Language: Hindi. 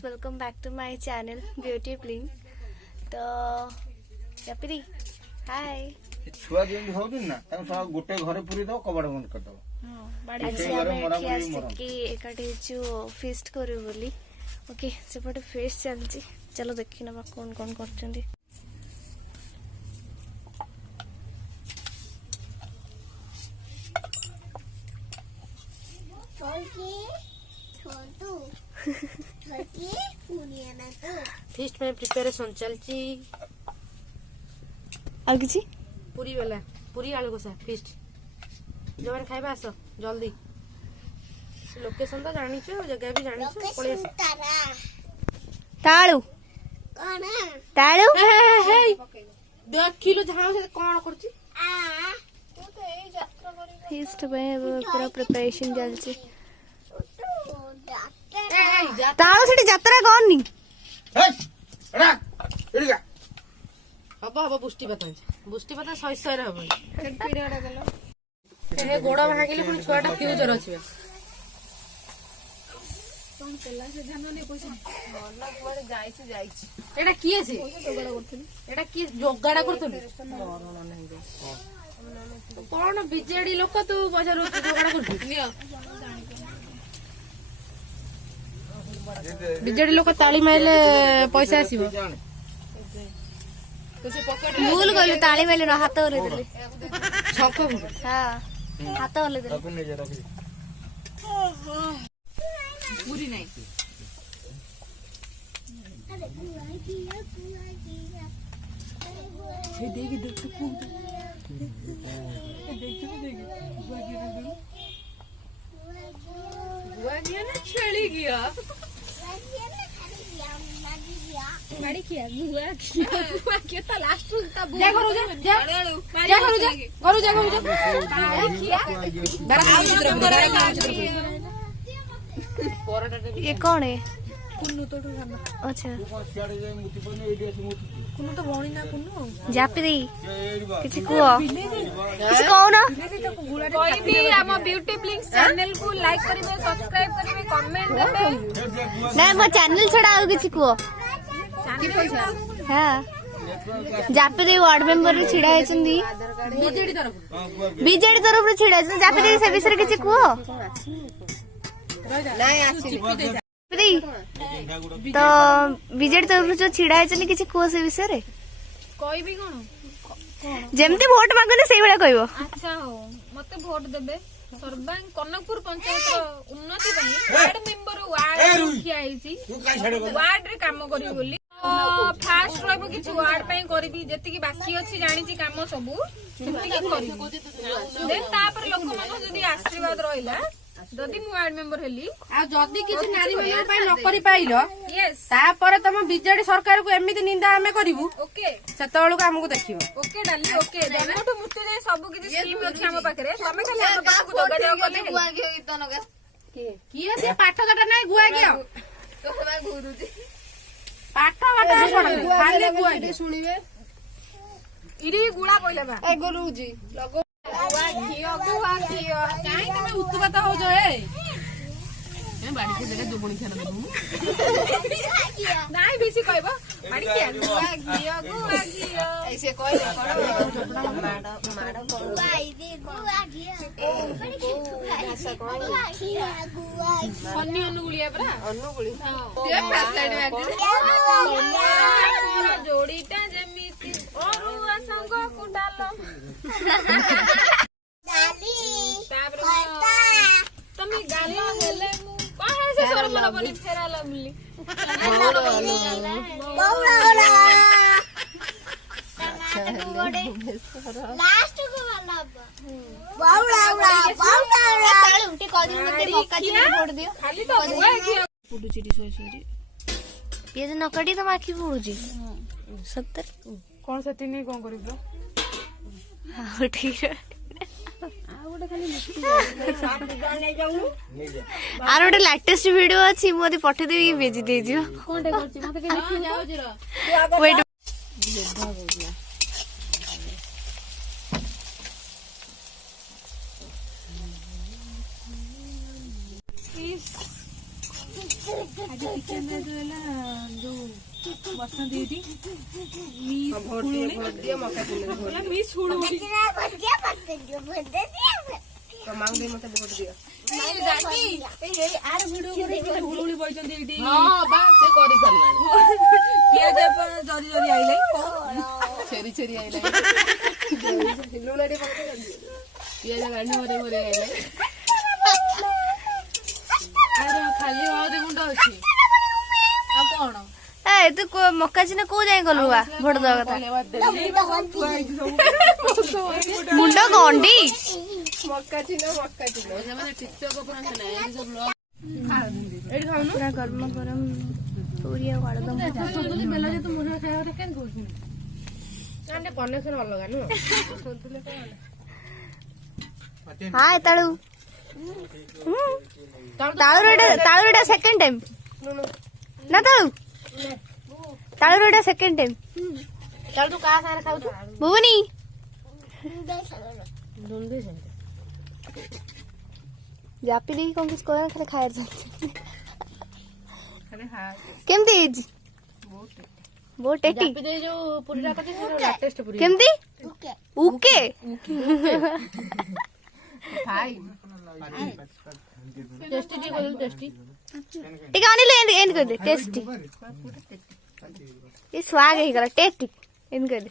Friends, welcome back to my channel beauty bling. तो चपरी हाय, छुआ जेंद होउदिन ना तां सब गोटे घरे पुरी दो कबाड़ बंद कर दो। आज आम एठी आसिकी एकाठी छु फीस्ट करू बोली। ओके, सेपटे फेस्ट चलची, चलो देखि नबा कौन कौन करछंदी। फीस्ट में प्रिपरेशन चलची। और किछि पूरी वाला पूरी आलू कसा फीस्ट जो मैंने खाइबा आस जल्दी। लोकेशन तो जानी छो, जगह भी जानी छो, पळे आस। ताळू ताळू देखिलो जहां से कोन करची फीस्ट में पूरा प्रिपरेशन चलची। ताळू सेठी यात्रा कोनी हब हब बुष्टि पता सही सही हब गोड़ भागिले पुणी छुआटा फ्यूचर अच्छे एटा किए से एटा किए जोगाड़ा करथुन कौन बीजेडी लोक तू बजारू जोगाड़ा करथु बीजेडी लोक ताली माइले पैसा आसीबो भूल गलु ताली मेले न हाथ ओले देले छको हां हाथ ओले देले पूरी नहीं देखी देख गुआ गया ना छड़ी गया गाड़ी किया गुआ किया तो लास्ट तक जा करो जा गाड़ी किया ये कौन है? कुन्नू तो अच्छा कुन्नू तो भौणी ना कुन्नू जापी दी किछि कहो ना। कोई भी हम ब्यूटी ब्लिंग चैनल को लाइक करिवे, सब्सक्राइब करिवे, कमेंट देबे। ना मो चैनल छडा आउ किछि को हां जापी दी वार्ड मेंबर रे छिडा हैचंदी बीजेडी तरफ रे छिडा हैचंदी। जापी दी से विषय किछि को नहीं आसी तो बीजेडी तरफ जो छिड़ा है किसी को से विषय रे कोई भी कोन जेमती वोट मागने सेही बेला कहबो। अच्छा हो मते वोट देबे। सर्वांग कनकपुर पंचायत उन्नति पई वार्ड मेंबर वार्ड मुखिया आइची वार्ड रे काम करी बोली फास्ट रहबो किछि वार्ड पई करबी जेति की बाकी अछि जानि छी काम सबु सेति की करबी। देन तापर लोक मन जदी आशीर्वाद रहिला जदी मु वार्ड मेंबर हेली आ जदी किछि नारी मान पई नकरी पाइलो यस तापर तम बीजेडी सरकार को एमिति निंदा हमें करिवु ओके सेतळु को हमको देखिबो। ओके डाली ओके जन्मठु मृत्यु जाय सब किछि स्कीम अछि हम पाखरे तमे खाली हम पाखु जोगाजोग करले गुआ के गीत नगा किए से पाठ काटा नाही गुआ गियो तोमा गुरुजी पाठ काटा पड़े खाली गुआ के सुनिबे इरी गुळा पहिले बा ए गुरुजी लगो गुआ घियो काई तमे उत्तपत हो जो ए बाड़ी के देले दुबणी खेल देबु नाइ बेसी कहबो बाड़ी के गुआ घियो ऐसे कहले माडो गुआई दे गुआ घियो भाषा गुआ अन्नी अनुगुलिया परा अनुगुली ते पास साइड में जोड़ीटा जेमिति ओरुआ संग कुडालो डाली तापर तमे गालो गेले मु कहे से सरमन बनी फेराला मिली बौड़ा लास्ट को वाला बौड़ा ताली उठी कदी मते मक्का चिनी फोड़ दियो खाली तो हुआ कि फुडू चिड़ी सोई सोई पियाज नकड़ी तो माखी पुडुजी 70 कोन से तिनी कोन करबो हां ठीक है आर गोटे लेटेस्ट वीडियो अच्छी मुझे पठे देवी भेजी देजियो कोनटे करछि मते के लिखि जाओ जिरो वेट ଆଜି କିଚେନରେ ଯୋଉ ହେଲା ଯୋଉ ବସନ୍ତି ଏଠି ଭୋଟ ଦିଅ ମକା ଚିହ୍ନରେ ଭୋଟ ହେଲା ମିସ୍ ହୁଳୁହୁଳି ତ ମାଉ ଦେଇ ମତେ ଭୋଟ ଦିଅ। ଆର ଭିଡିଓ ହୁଳୁହୁଳି ବଇଛନ୍ତି ଏଇଠି ହଁ ବା ସେ କରି ସାରିଲାଣି। ପିଆଜ ଜରି ଜରି ଆଇଲେ ଛେରି ଛେରି ଆଇଲା ଲୁଣ ଟିକେ ପକେଇ ପିଆଜ ଗାଣ୍ଡି ମରେ ମରେ ଆଇଲା। ଖାଲି ହଳଦୀ ଗୁଣ୍ଡ ଅଛି ଆଉ କଣ? ଏ ତୁ ମକା ଚିହ୍ନ କୋଉ ଯାଏ ଗଲୁ ବା ଭୋଟ ଦବା କଥା ମୁଣ୍ଡ ଗଣ୍ଡି ମକା ଚିହ୍ନ ସେମାନେ ଟିକଟକ୍ ଉପରେ ଏଇଠି ଖାଉନୁ ପୁରା ଗରମ ଗରମ ପୁରୀ ଆଉ ଆଳୁଦମ ବେଲ ଯେ ତୁ ମୁଣ୍ଡରେ ଖାଇବା କଥା କେମିତି କହୁଛୁ? କନେକ୍ସନ ଅଲଗା ନୁହଁ। ହଁ ଏତାଳୁ ତାଳୁର ଏଟା ସେକେଣ୍ଡ ଟାଇମ୍ ନା ତାଳୁର ଏଟା ସେକେଣ୍ଡ ଟାଇମ୍ ଚାଲ ତୁ କାହା ସାଙ୍ଗରେ ଖାଉଛୁ? ଭୁବନି ଜାପି ଦେଇକି କଣ କିଛି କହିବା ଖାଲି ଖାଇବା କେମିତି ହେଇଛି ବହୁତ ଟେଟି ଯୋଉ ପୁରୀଟା କରିଛି ସେଟା ଲାଟେଷ୍ଟ ପୁରୀ। କେମିତି ଉକେ ଟେଷ୍ଟି ଟିକେ କହିଲୁ ଟେଷ୍ଟି। ଟିକେ ଅନିଲେ ଏମିତି କହିଦେ ଟେଷ୍ଟି ଏ ସ୍ୱାଗ ହେଇଗଲା ଟେଷ୍ଟି ଏମିତି କହିଦେ।